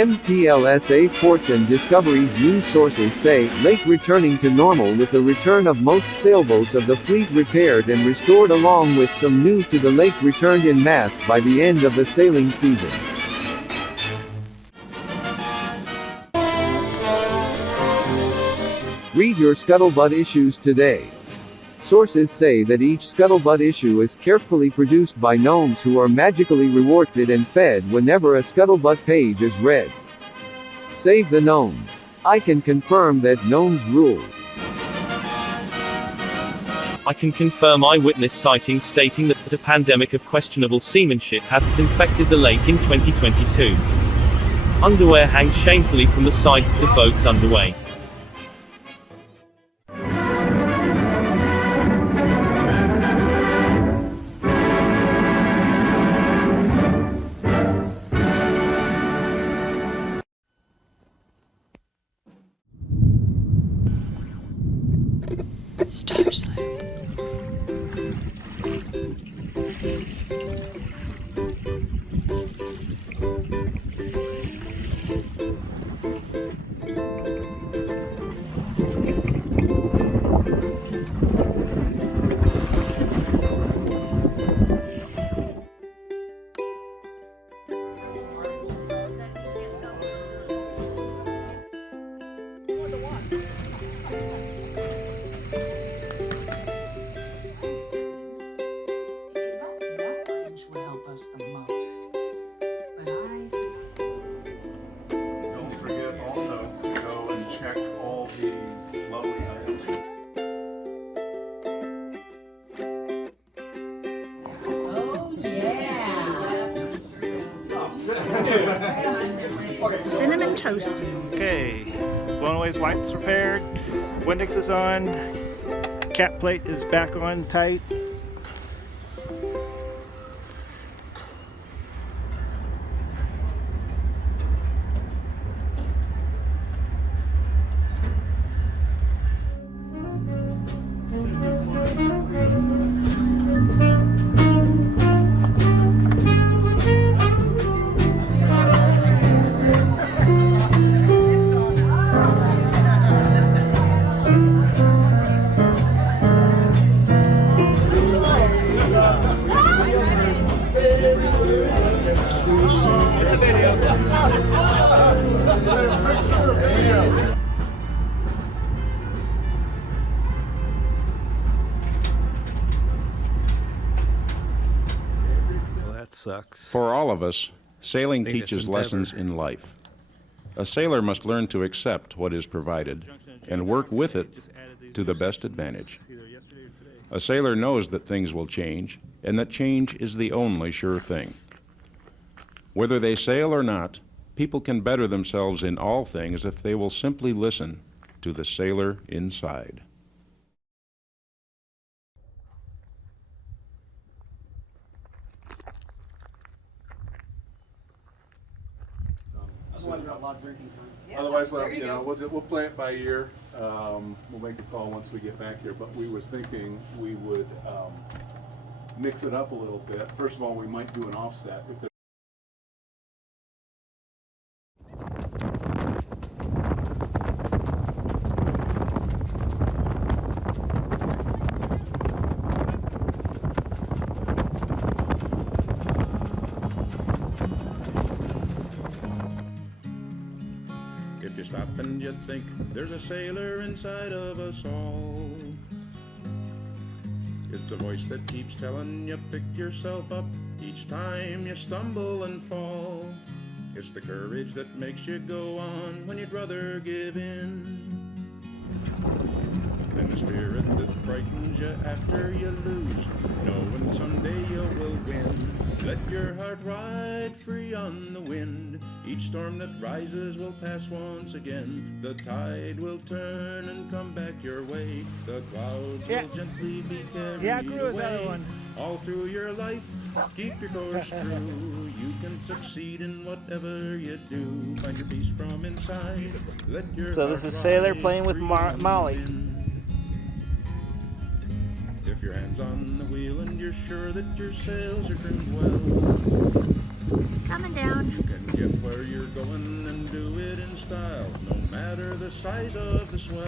MTLSA Ports and Discoveries news sources say, lake returning to normal with the return of most sailboats of the fleet repaired and restored along with some new to the lake returned en masse by the end of the sailing season. Read your scuttlebutt issues today. Sources say that each scuttlebutt issue is carefully produced by gnomes who are magically rewarded and fed whenever a scuttlebutt page is read. Save the gnomes. I can confirm that gnomes rule. I can confirm eyewitness sightings stating that the pandemic of questionable seamanship hath infected the lake in 2022. Underwear hangs shamefully from the sides of boats underway. Cinnamon toast. Okay, blown away's lights repaired, Windex is on, cat plate is back on tight. Well, that sucks. For all of us, sailing teaches lessons in life. A sailor must learn to accept what is provided and work with it to the best advantage. A sailor knows that things will change and that change is the only sure thing. Whether they sail or not, people can better themselves in all things if they will simply listen to the sailor inside. Otherwise, we've got a lot of drinking time. Otherwise, we'll play it by ear. We'll make a call once we get back here. But we were thinking we would mix it up a little bit. First of all, we might do an offset. If you stop and you think there's a sailor inside of us all, it's the voice that keeps telling you pick yourself up each time you stumble and fall. It's the courage that makes you go on when you'd rather give in. And the spirit that frightens you after you lose, knowing someday you will win. Let your heart ride free on the wind. Each storm that rises will pass once again. The tide will turn and come back your way. The clouds will gently be carried away. All through your life, keep your course true. You can succeed in whatever you do. Find your peace from inside. Let your So this is Sailor playing with Molly. If your hand's on the wheel and you're sure that your sails are trimmed well, Coming down. You can get where you're going and do it in style, no matter the size of the swell.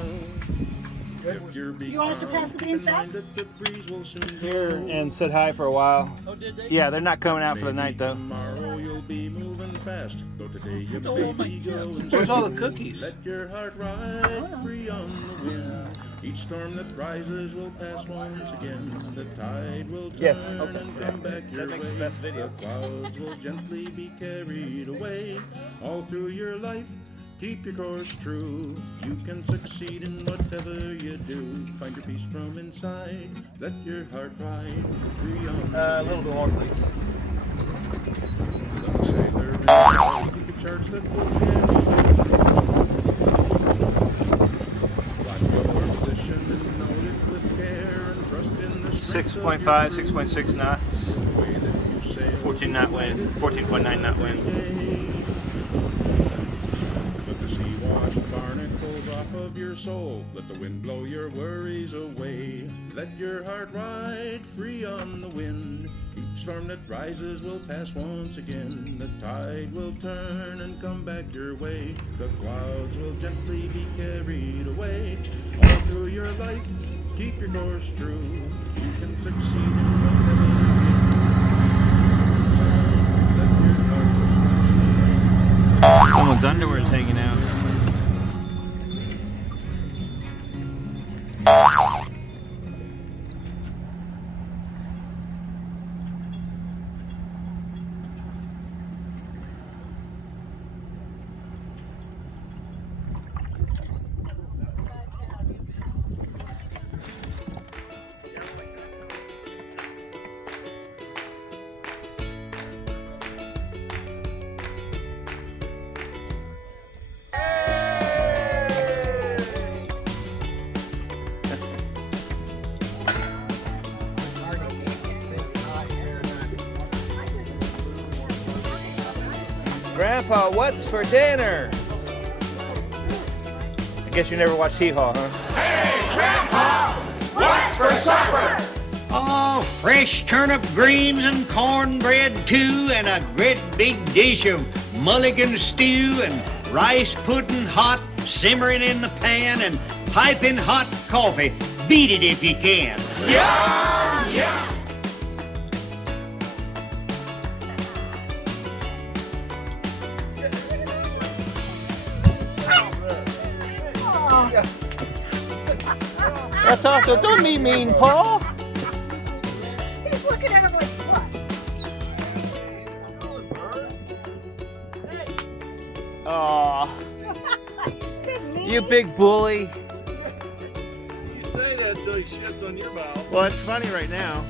If you're You want us to pass the beans back? the breeze will soon Here go. and said hi for a while. Oh, did they? Yeah, they're not coming out for the night though. Tomorrow you'll be moving fast, though today you may go and Where's all the slow. cookies? Let your heart ride free on the wind. Each storm that rises will pass once again. The tide will turn Yes, and come back your makes the way. best video. The clouds will gently be carried away. All through your life, keep your course true. You can succeed in whatever you do. Find your peace from inside. Let your heart ride free on the A little bit more, please. the sailor in keep the charts that will carry you through. Find your position and note it with care and trust in the strength of your 6.5, crew. 6.6 knots. The way that you sail 14 knot wind, 14.9 knot wind. Let the sea wash barnacles off of your soul. Let the wind blow your worries away. Let your heart ride free on the wind. Each storm that rises will pass once again. The tide will turn and come back your way. The clouds will gently be carried away. All through your life, keep your course true. You can succeed in whatever you do. So let your heart Someone's underwear is hanging out. Grandpa, what's for dinner? I guess you never watched Hee Haw, huh? Oh, fresh turnip greens and cornbread too, and a great big dish of mulligan stew and rice pudding hot, simmering in the pan, and piping hot coffee. Beat it if you can. That's also, don't be mean, Paul. He's looking at him like, what? Aw, Big meanie. you big bully. You say that until he shits on your mouth. Well, it's funny right now.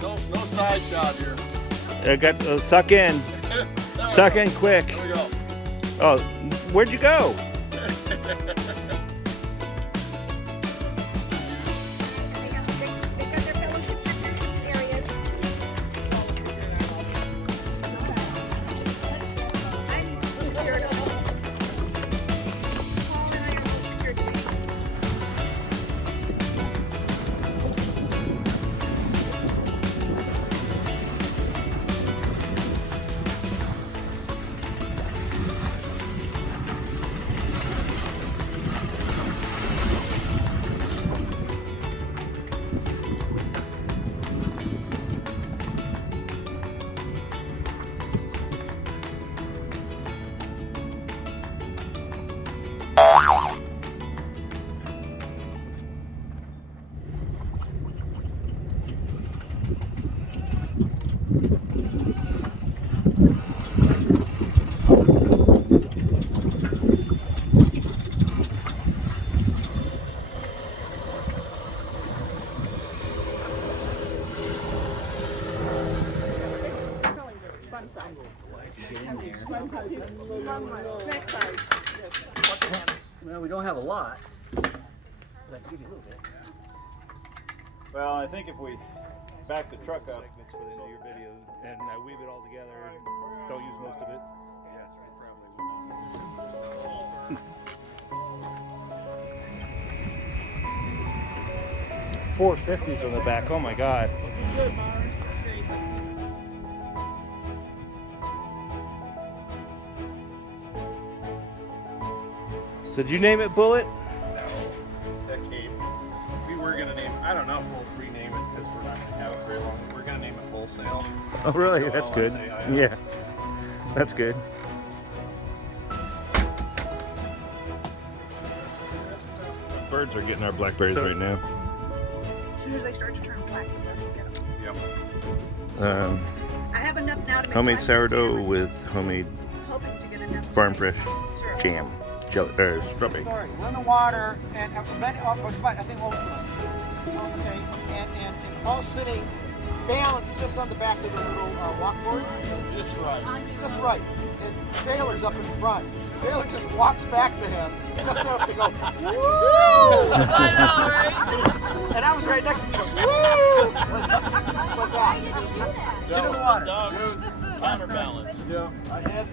No side shot here. Got suck in. Suck in quick. Here we go. Oh, where'd you go? They got their fellowship security areas. I'm security. Paul and I are both security. Well, we don't have a lot, but I can give you a little bit. Well, I think if we back the truck up, it's for the end of your video, and weave it all together, don't use most of it. 450s on the back. Oh my God. So did you name it Bullet? No, that Cape. We were gonna name it. I don't know if we'll rename it because we're not gonna have it very long. We're gonna name it Wholesale. Oh really? So That's good. LSAIL. Yeah, that's good. Birds are getting our blackberries right now. As soon as they start to turn black, you get them. Yep. I have enough now to make Homemade black sourdough jam. with homemade Hoping to get enough farm fresh syrup. jam, strawberry. Story. We're in the water, and I think also. Okay, and Paul's sitting balanced just on the back of the little walkboard. Just right. Just right. And Sailor's up in front. Sailor just walks back to him, just enough to go, woo! I know, right? And I was right next to me, woo! Like that. Get in the water. Dog, It was counterbalance. Yeah, I had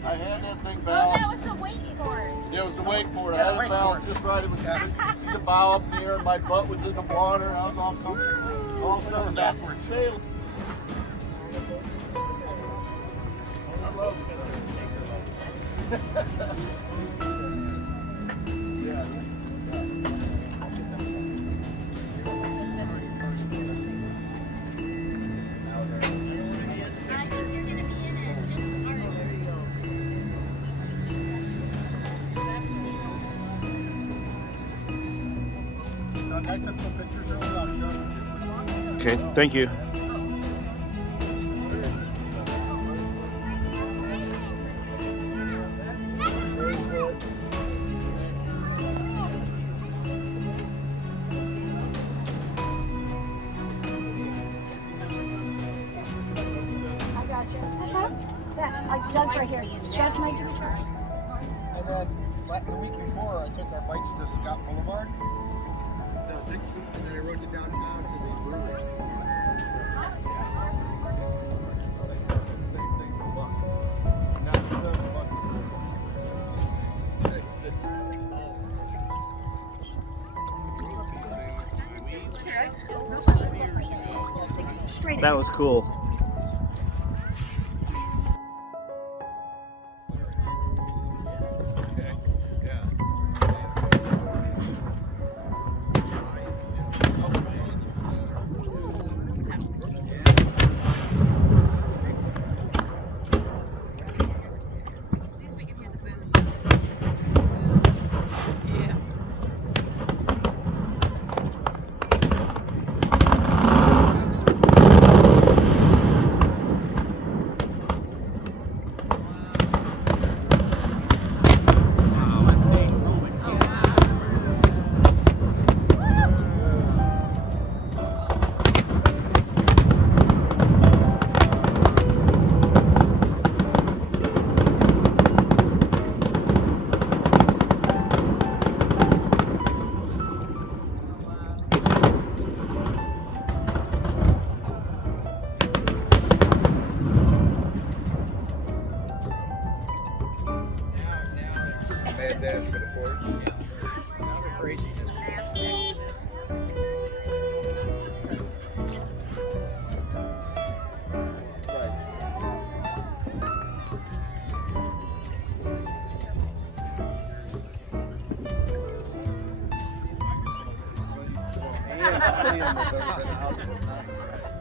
that thing Oh, balanced. that was the wakeboard. Yeah, it was the wakeboard. I had it balanced just right. It was, you could see the bow up in the air, and my butt was in the water, and I was all comfortable. All of a sudden, backwards sailing. I love it. I took some pictures earlier. I'll show them. Okay, thank you. I got you. That, Doug's right here. Doug, can I give you trash? And then the week before, I took our bikes to Scott Boulevard. The Dixon, and then I rode to downtown to the brewery. Same thing for a buck. Now it's $7. Straight That was cool.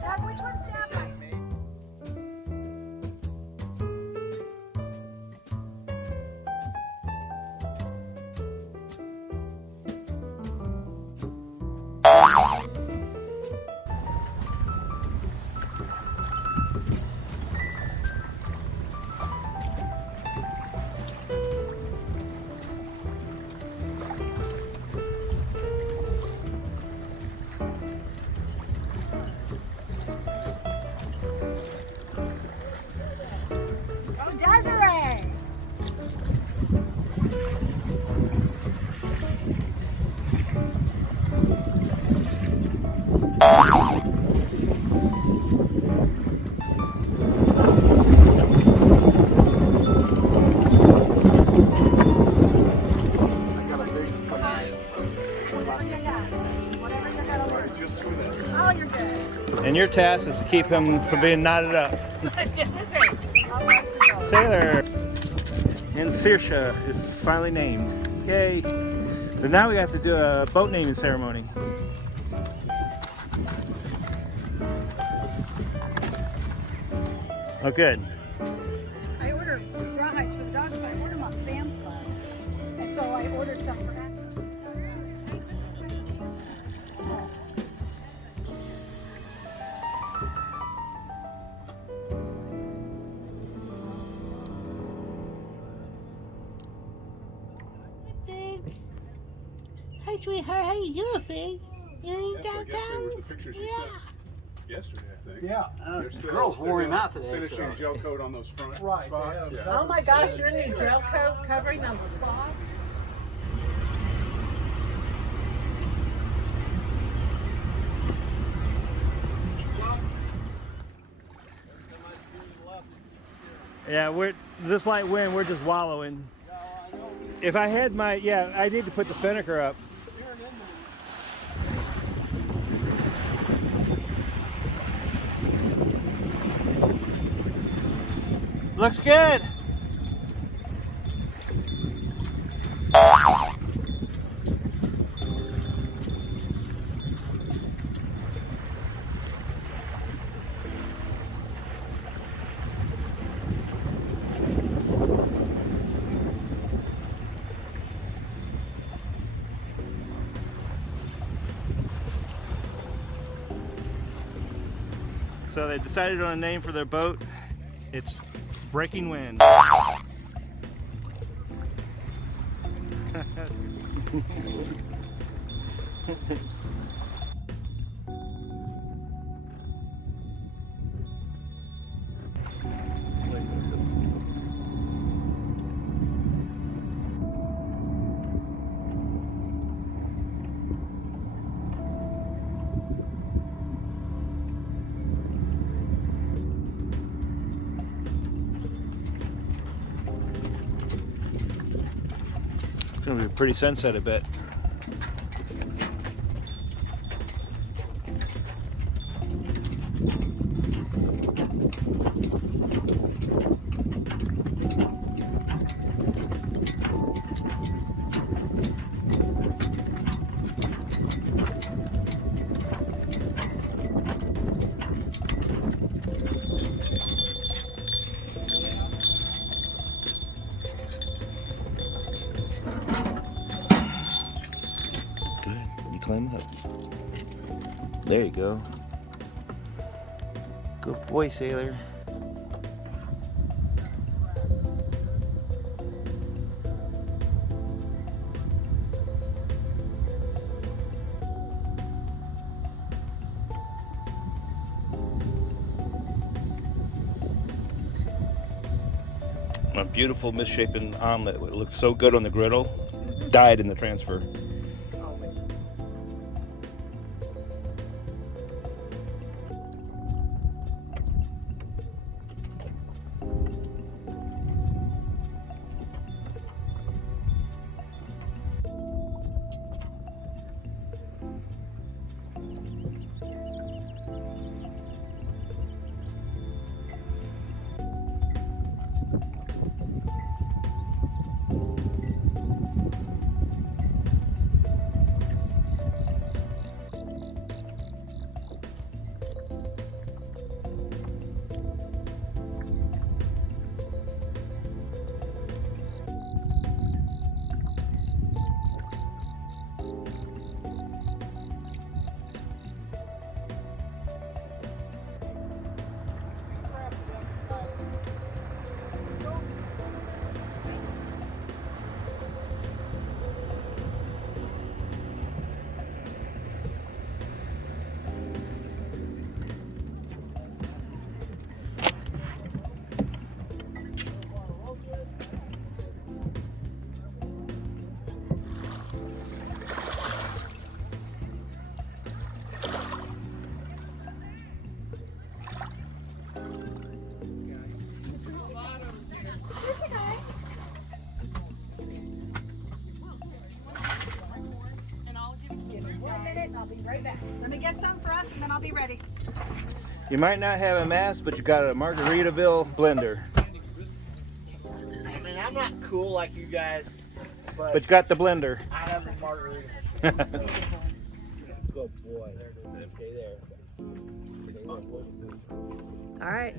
Doug, which one's that one? your task is to keep him from being knotted up. Sailor and Saoirse is finally named. Yay! But now we have to do a boat naming ceremony. Oh, good. I ordered rawhides for the dogs, but I ordered them off Sam's Club. And so I ordered some for that. Hi, sweetheart. How you doing, Fig? You ain't Yes, I guess downtown? they were the pictures you sent yesterday, I think. Yeah. The girls wore him out today. Finishing gel coat on those front Right, spots. they have. Yeah. Oh my gosh, you're in a gel coat covering those spots? Yeah, we're this light wind, we're just wallowing. If I had my, yeah, I need to put the spinnaker up. Looks good. So they decided on a name for their boat. It's Breaking Wind. It's gonna be a pretty sunset, I bet. Climb up. There you go. Good boy, sailor. A beautiful misshapen omelet. It looked so good on the griddle. Died in the transfer. glass and then I'll be ready. You might not have a mass, but you got a Margaritaville blender. I mean, I'm not cool like you guys, But you got the blender. I have a margarita. Good boy. There it is. Okay, there. All right.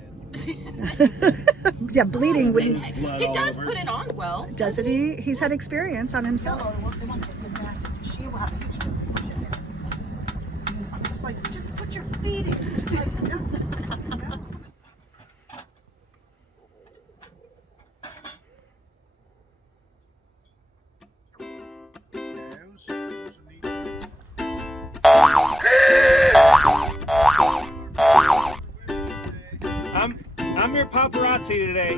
Yeah, bleeding wouldn't. He does put it on well. Doesn't he? He's had experience on himself. I'm just like, just put your feet in. Just like, no. I'm your paparazzi today.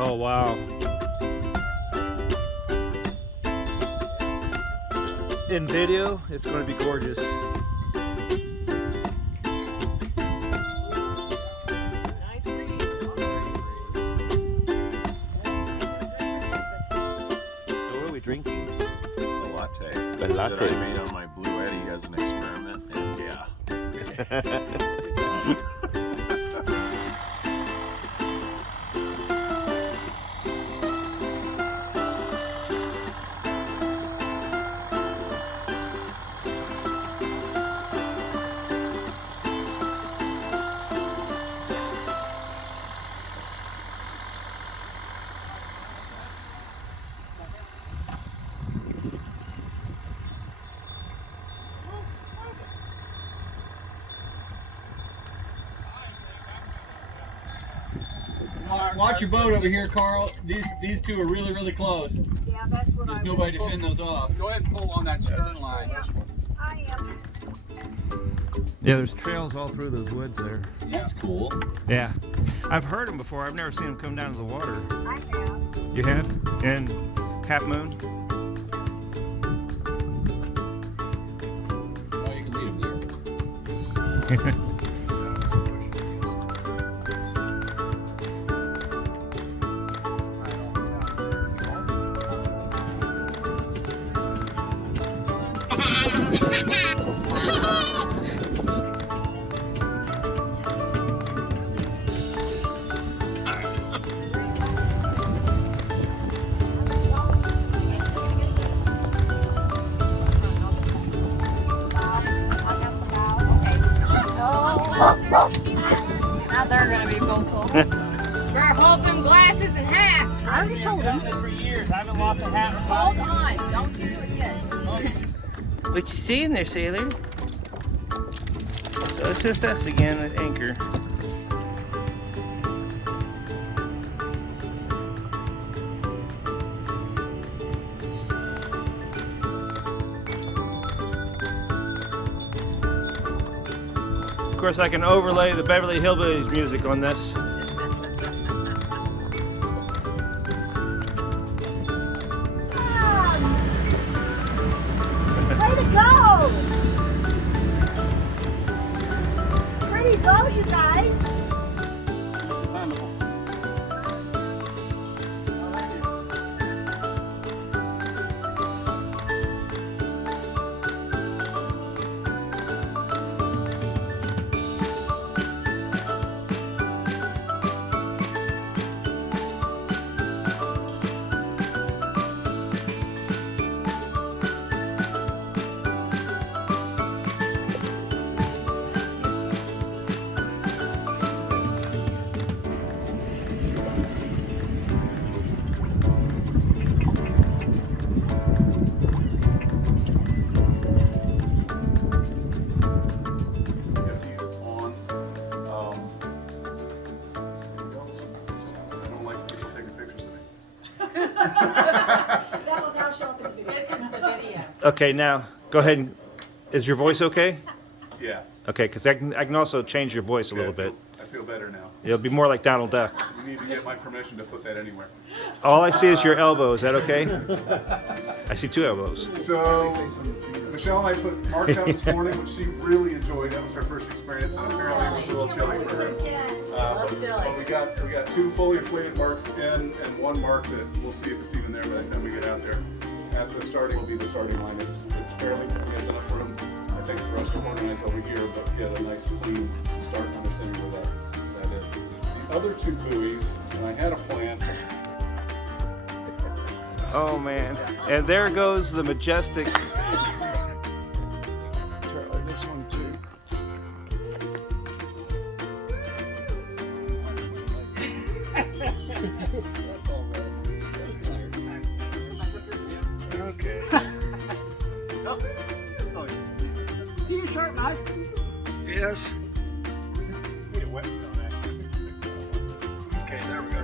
Oh, wow. In video, it's going to be gorgeous. What are we drinking? A latte. A latte. That I made on my Blue Eddy as an experiment, and yeah. Watch your boat over here, Carl. These two are really close. Yeah, that's what There's nobody to fend those off. Go ahead and pull on that stern line. Yeah, I am. Yeah, there's trails all through those woods there. That's cool. Yeah. I've heard them before. I've never seen them come down to the water. I have. You have? And Half Moon? Oh, you can leave them there. Now they're gonna be vocal. Better hold them glasses in half. I already told him. For years, I haven't lost a hat. Hold on. Don't do it yet. What you seeing there, sailor? So it's just us again at anchor. Of course, I can overlay the Beverly Hillbillies music on this. Way to go! Pretty go, you guys. That will now show up in the video. It's a video. Okay, now go ahead. And, is your voice okay? Yeah. Okay, because I can also change your voice a little bit. I feel better now. It'll be more like Donald Duck. You need to get my permission to put that anywhere. All I see is your elbow. Is that okay? I see 2 elbows. So, Michelle and I put marks out this morning, which she really enjoyed. That was her first experience, and apparently it was a little chilly for her. But we got 2 fully inflated marks in, and 1 mark that we'll see if it's even there by the time we get out there. At the starting will be the starting line. It's fairly, we have enough room, I think, for us to organize over here, but get a nice clean start and understanding where that is. The other 2 buoys, and I had a plan. Oh man! And there goes the majestic. This one too. That's all right. Okay. Do you sharp knife? Yes. Get wet on that. Okay, there we go.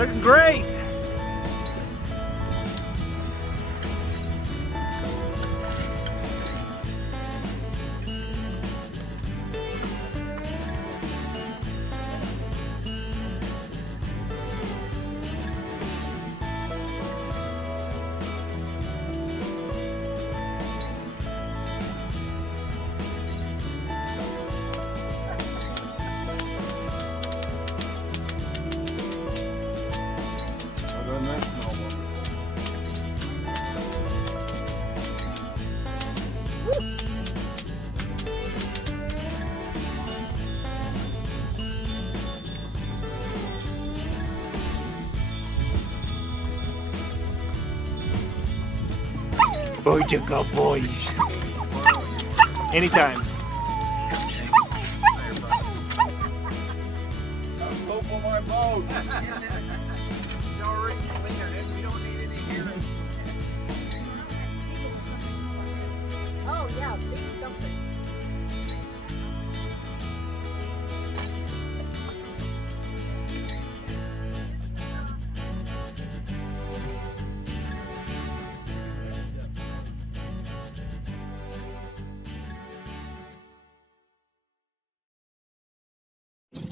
Looking great. Boys are good boys. Anytime. Go for my boat. Oh yeah, big something.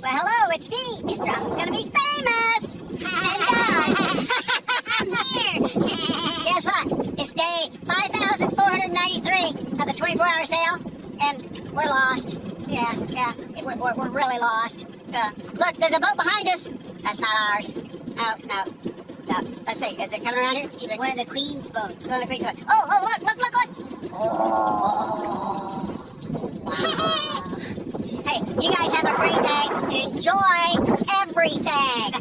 Well, hello, it's me, Mr. I'm gonna be famous! And I'm here! Guess what? It's day 5,493 of the 24-hour sale, and we're lost. Yeah, we're really lost. Look, there's a boat behind us. That's not ours. No. So, let's see, is it coming around here? He's like one of the Queen's boats. It's one of the Queen's boats. Oh, look! Oh! Wow. Hey, you guys have a great day. Enjoy everything.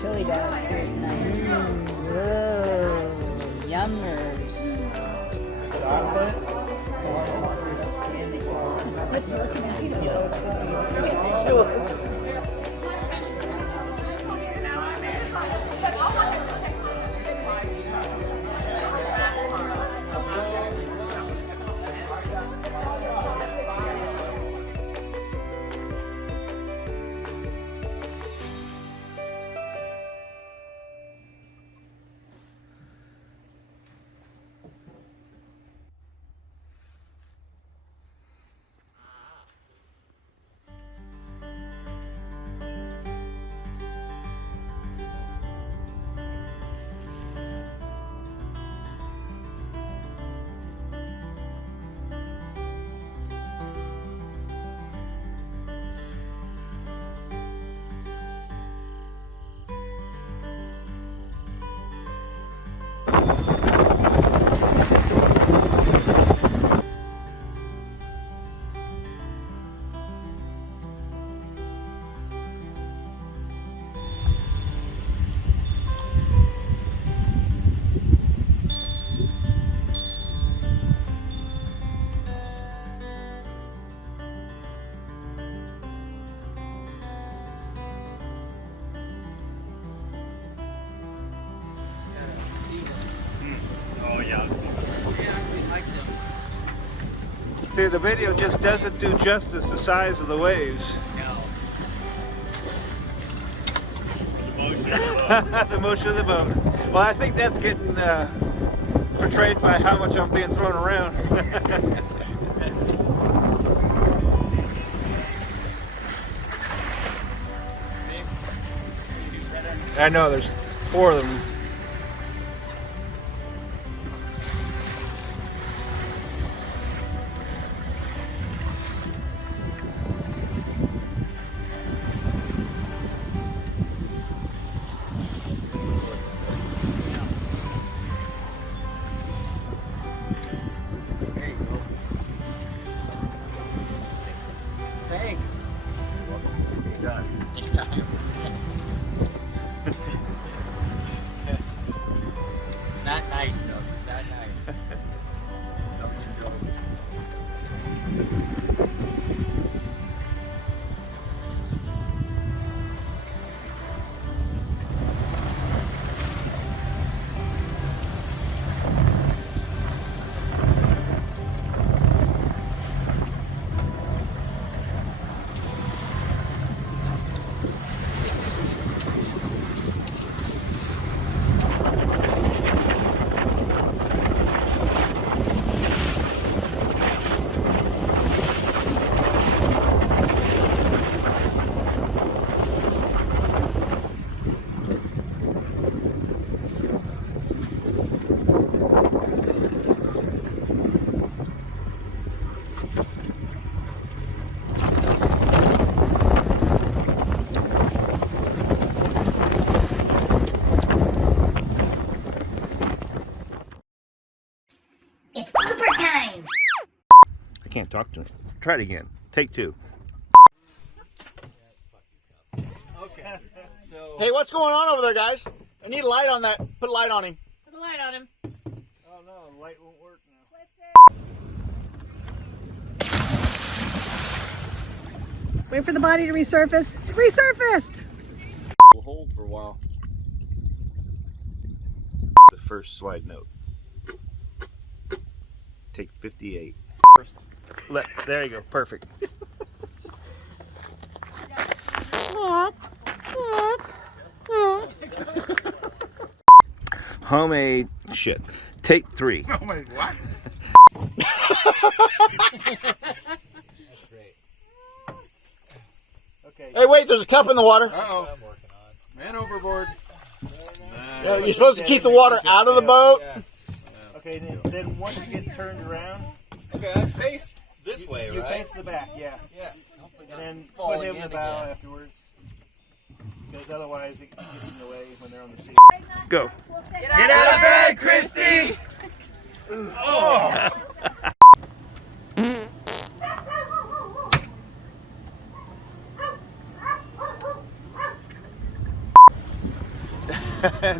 Chili dogs here tonight. Whoa, yummers. What you looking at? See, the video just doesn't do justice the size of the waves. The motion of the boat. Well, I think that's getting portrayed by how much I'm being thrown around. I know, there's 4 of them. can't talk to me. Try it again. Take 2. Okay. So. Hey, what's going on over there, guys? I need a light on that. Put a light on him. Put a light on him. Oh no, the light won't work now. Wait for the body to resurface. It resurfaced! We'll hold for a while. The first slide note. Take 58. There you go. Perfect. Homemade shit. Take 3. Homemade what? Okay. Hey, wait, there's a cup in the water. Uh-oh. Man overboard. Yeah, you're supposed to keep the water out of the boat. Yeah. Okay, then once you get turned around, Okay, I face this way, you right? face the back, yeah. Yeah. And then put falling him in the in bow again. afterwards. Because otherwise it gets in the way when they're on the sea. Go. Get out of bed, Christy! Oh!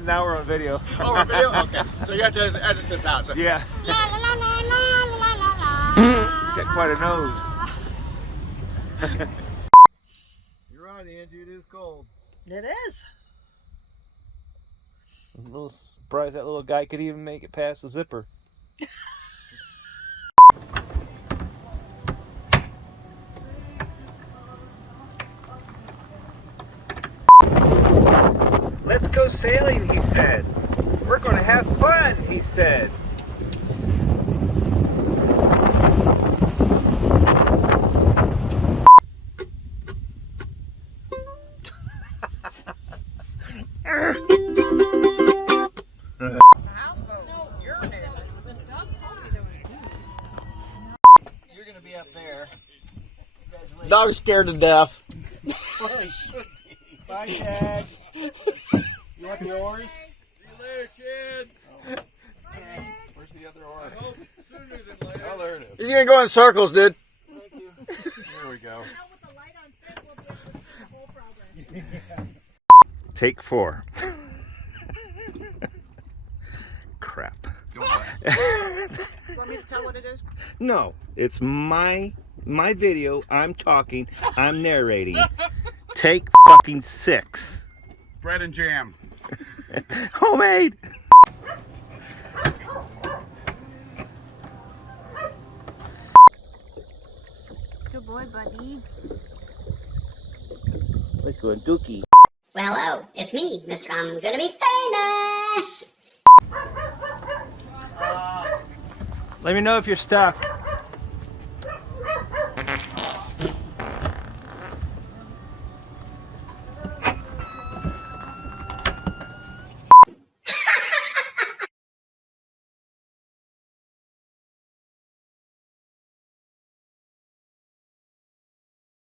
Now we're on video. Oh, we're on video? Okay. So you have to edit this out. So. Yeah. La la la la la la la la. It's got quite a nose. You're right, Angie. It is cold. It is. I'm a little surprised that little guy could even make it past the zipper. Let's go sailing, he said. We're going to have fun, he said. You're gonna be up there. Dog's scared to death. Well, he should be. Bye, Chad. You want the oars? See you later, Chad. Oh. Where's the other oar? I hope sooner than later. Oh, there it is. You're gonna go in circles, dude. Thank you. Here we go. Take 4. Crap. You want me to tell what it is? No, it's my video. I'm talking. I'm narrating. Take fucking 6. Bread and jam. Homemade. Good boy, buddy. Let's go, Dookie. Well, hello, it's me, Mr. I'm gonna be famous! Let me know if you're stuck.